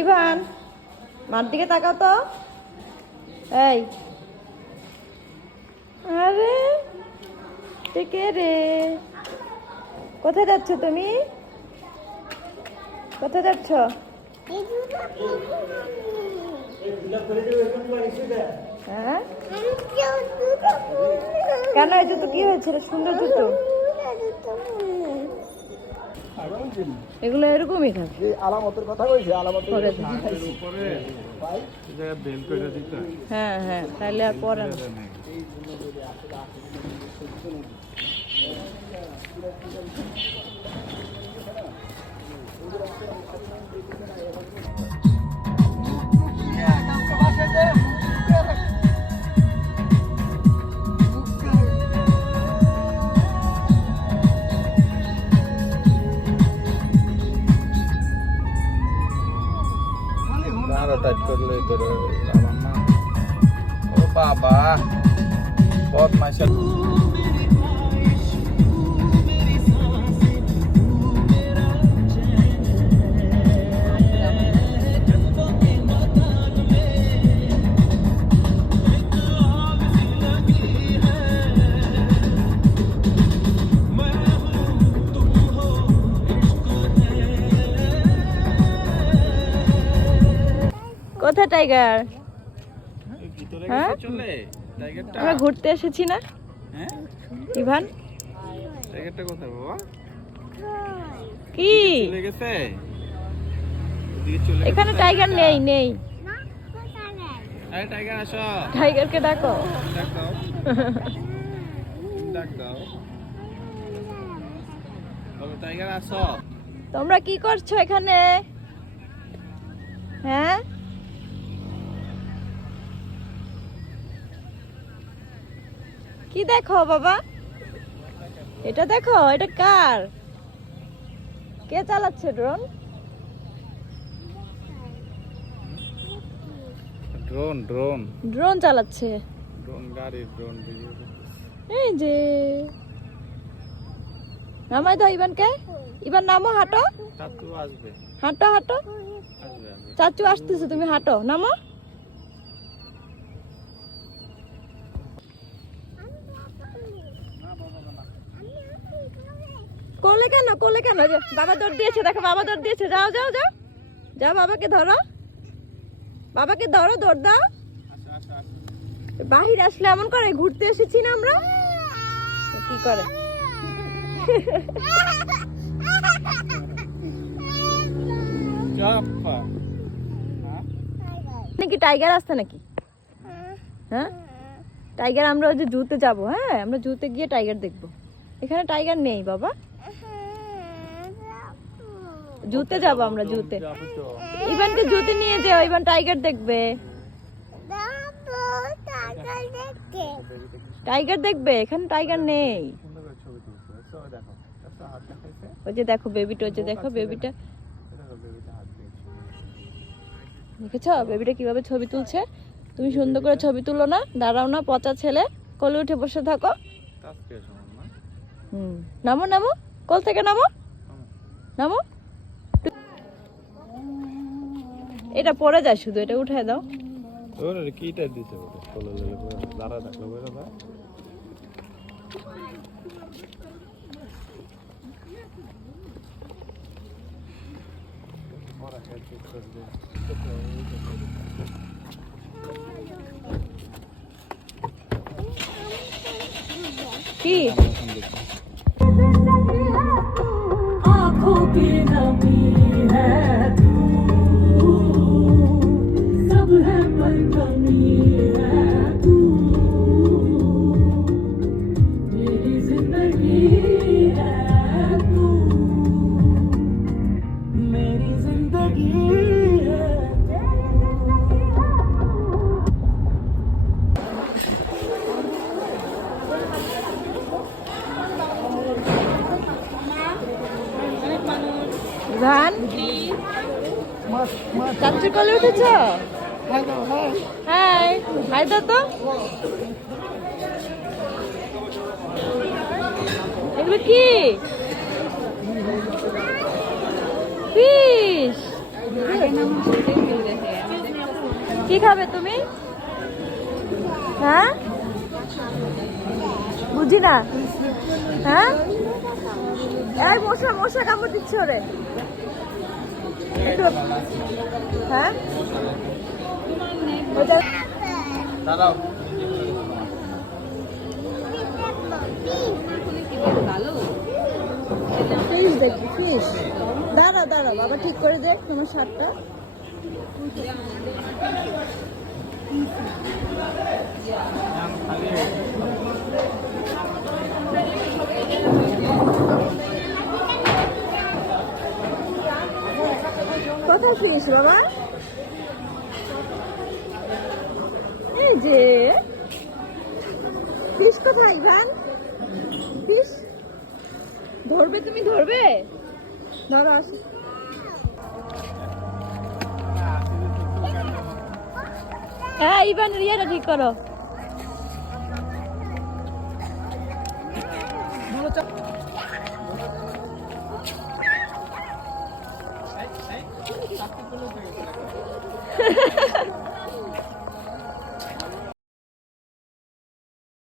Ivan, মার দিকে তাকাও তো। এই, আরে কে রে? কোথায় যাচ্ছ তুমি? কোথায় যাচ্ছ? হ্যাঁ, কেন? এই জুতো কি হয়েছিল? সুন্দর জুতো, এগুলো এরকমই থাকে। আলামতের কথা বলছি, আলামতের হ্যাঁ হ্যাঁ, তাহলে আর পরে না। টাইট করলে ও বাবা বহুত মাইশা। কোথায় টাইগার? হ্যাঁ, চলে টাইগারটা আমরা ঘুরতে এসেছি না? হ্যাঁ, ইভান টাইগারটা কোথায় বাবা? কি চলে গেছে ওদিকে, চলে গেছে। এখানে টাইগার নেই, নেই। আরে টাইগার আসো, টাইগারকে ডাকো। ডাক দাও, ডাক দাও বাবা, টাইগার আসো। তোমরা কি করছো এখানে? হ্যাঁ, কি দেখো বাবা? এটা দেখো, এটা কার? কে চালাচ্ছে ড্রোন? ড্রোন ড্রোন ড্রোন চালাচ্ছে। ড্রোন গাড়ি, ড্রোন ভিডিও। এই যে, নামাই দাও ইভানকে। ইভান নামো, হাঁটো চাচু আসবে, হাঁটো হাঁটো। আসবে আসবে। চাচু আসতেছে, তুমি হাঁটো, নামো। কোলে কেন? কোলে কেন? যে বাবা দৌড় দিয়েছে, দেখো বাবা দৌড় দিয়েছে। যাও যাও যাও যাও, বাবাকে ধরো, বাবাকে ধরো, দৌড় দাও। বাহির আসলে এমন করে, ঘুরতে এসেছি না আমরা? কি করে? নাকি টাইগার আসছে নাকি? হ্যাঁ, টাইগার, আমরা ওই যে জুতে যাবো। হ্যাঁ, আমরা জুতে গিয়ে টাইগার দেখবো। এখানে টাইগার নেই বাবা, জুতে যাবো আমরা, জুতে। ইভানকে জুতে নিয়ে যাও, ইভান টাইগার দেখবে। টাইগার দেখবে, এখানে টাইগার নেই। ওই যে দেখো বেবিটা, ওই যে দেখো বেবিটা, দেখেছো বেবিটা কিভাবে ছবি তুলছে? তুমি সুন্দর করে ছবি তুলো না, দাঁড়াও না, পচা ছেলে। কোলে উঠে বসে থাকো। নামো নামো, কোল থেকে নামো, নামো। এটা পড়ে যায় শুধু, এটা উঠায় দাও। ওরে কিটা দিতে হবে, কোলে লেলে পড়ে দাঁড়া থাকলো বলে না। ওরা হেড করবে কি? आँखों की नमी है तू, सब है पर कमी है तू, मेरी जिंदगी है तू, मेरी जिंदगी है। ইভান, চাচুর কোলে উঠেছ? হাই, হাই দাও তো। এগুলো কি? ফিশ। কি খাবে তুমি? হ্যাঁ বুঝি না। হ্যাঁ এই মশা মশা কামড় দিচ্ছে ওরে। একটু- হ্যাঁ ওটা দাঁড়াও ফিশ দেখবি ফিশ। দাঁড়া দাঁড়া বাবা ঠিক করে দেখ তোমার শার্টটা। কোথায় ফিনিস বাবা? এই যে ফিশ কোথায় ইভান? ফিশ ধরবে তুমি ধরবে? ধরো আসো। হ্যাঁ ইভান রিয়াটা ঠিক করো।